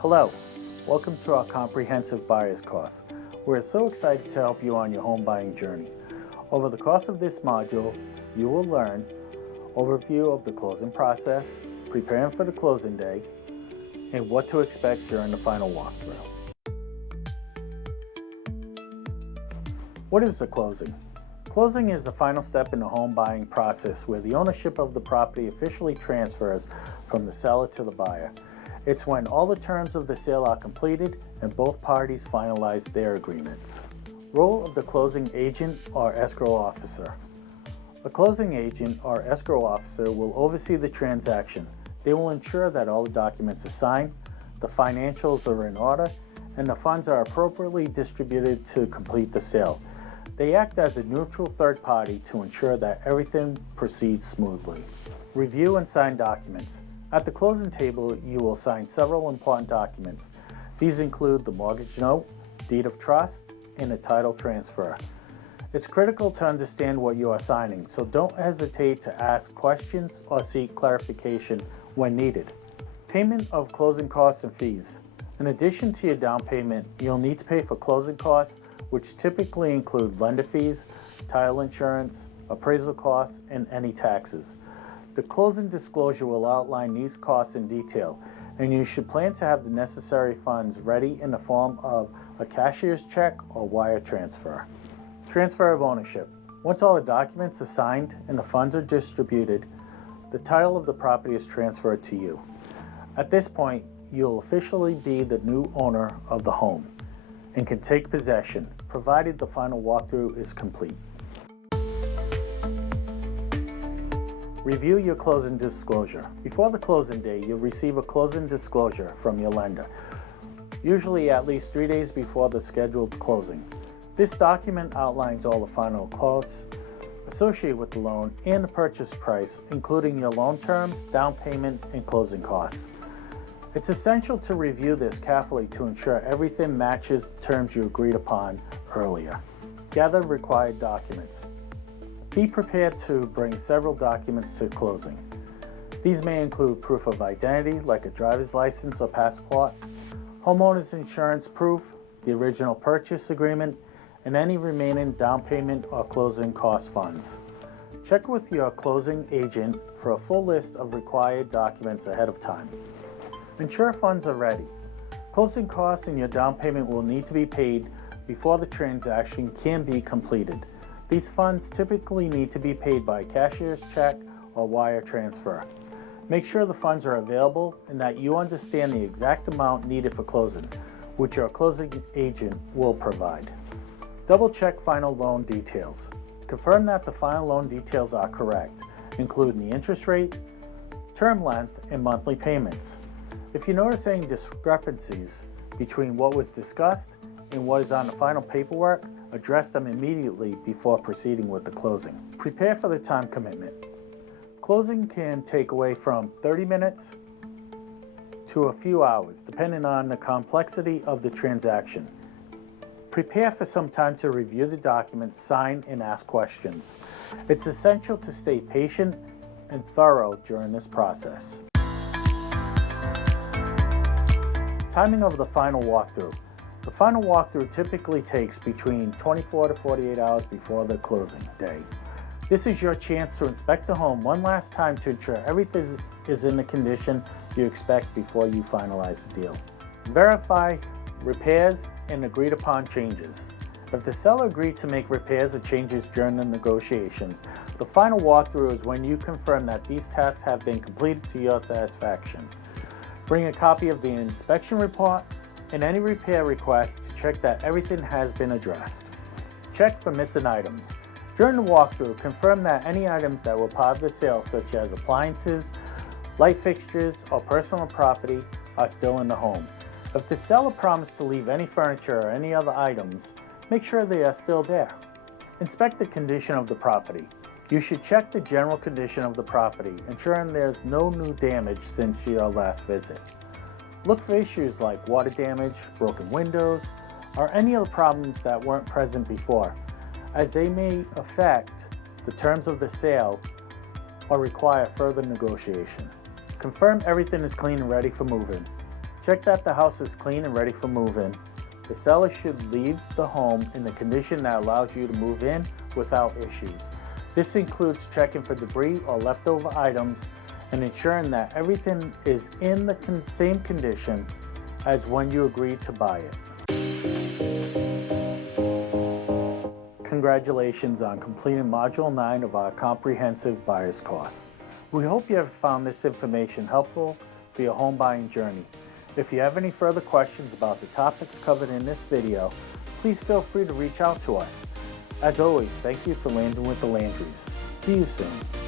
Hello, welcome to our comprehensive buyer's course. We're so excited to help you on your home buying journey. Over the course of this module, you will learn overview of the closing process, preparing for the closing day, and what to expect during the final walkthrough. What is the closing? Closing is the final step in the home buying process where the ownership of the property officially transfers from the seller to the buyer. It's when all the terms of the sale are completed and both parties finalize their agreements. Role of the closing agent or escrow officer. A closing agent or escrow officer will oversee the transaction. They will ensure that all the documents are signed, the financials are in order, and the funds are appropriately distributed to complete the sale. They act as a neutral third party to ensure that everything proceeds smoothly. Review and sign documents. At the closing table, you will sign several important documents. These include the mortgage note, deed of trust, and a title transfer. It's critical to understand what you are signing, so don't hesitate to ask questions or seek clarification when needed. Payment of closing costs and fees. In addition to your down payment, you'll need to pay for closing costs, which typically include lender fees, title insurance, appraisal costs, and any taxes. The closing disclosure will outline these costs in detail, and you should plan to have the necessary funds ready in the form of a cashier's check or wire transfer. Transfer of ownership. Once all the documents are signed and the funds are distributed, the title of the property is transferred to you. At this point, you'll officially be the new owner of the home and can take possession, provided the final walkthrough is complete. Review your closing disclosure. Before the closing day, you'll receive a closing disclosure from your lender, usually at least 3 days before the scheduled closing. This document outlines all the final costs associated with the loan and the purchase price, including your loan terms, down payment, and closing costs. It's essential to review this carefully to ensure everything matches the terms you agreed upon earlier. Gather required documents. Be prepared to bring several documents to closing. These may include proof of identity, like a driver's license or passport, homeowner's insurance proof, the original purchase agreement, and any remaining down payment or closing cost funds. Check with your closing agent for a full list of required documents ahead of time. Ensure funds are ready. Closing costs and your down payment will need to be paid before the transaction can be completed. These funds typically need to be paid by cashier's check or wire transfer. Make sure the funds are available and that you understand the exact amount needed for closing, which your closing agent will provide. Double-check final loan details. Confirm that the final loan details are correct, including the interest rate, term length, and monthly payments. If you notice any discrepancies between what was discussed and what is on the final paperwork, address them immediately before proceeding with the closing. Prepare for the time commitment. Closing can take away from 30 minutes to a few hours, depending on the complexity of the transaction. Prepare for some time to review the documents, sign, and ask questions. It's essential to stay patient and thorough during this process. Timing of the final walkthrough. The final walkthrough typically takes between 24 to 48 hours before the closing day. This is your chance to inspect the home one last time to ensure everything is in the condition you expect before you finalize the deal. Verify repairs and agreed upon changes. If the seller agreed to make repairs or changes during the negotiations, the final walkthrough is when you confirm that these tasks have been completed to your satisfaction. Bring a copy of the inspection report and any repair request to check that everything has been addressed. Check for missing items. During the walkthrough, confirm that any items that were part of the sale, such as appliances, light fixtures, or personal property, are still in the home. If the seller promised to leave any furniture or any other items, make sure they are still there. Inspect the condition of the property. You should check the general condition of the property, ensuring there's no new damage since your last visit. Look for issues like water damage, broken windows, or any other problems that weren't present before, as they may affect the terms of the sale or require further negotiation. Confirm everything is clean and ready for moving. Check that the house is clean and ready for move-in. The seller should leave the home in the condition that allows you to move in without issues. This includes checking for debris or leftover items and ensuring that everything is in the same condition as when you agreed to buy it. Congratulations on completing Module 9 of our comprehensive buyer's course. We hope you have found this information helpful for your home buying journey. If you have any further questions about the topics covered in this video, please feel free to reach out to us. As always, thank you for landing with the Landrys. See you soon.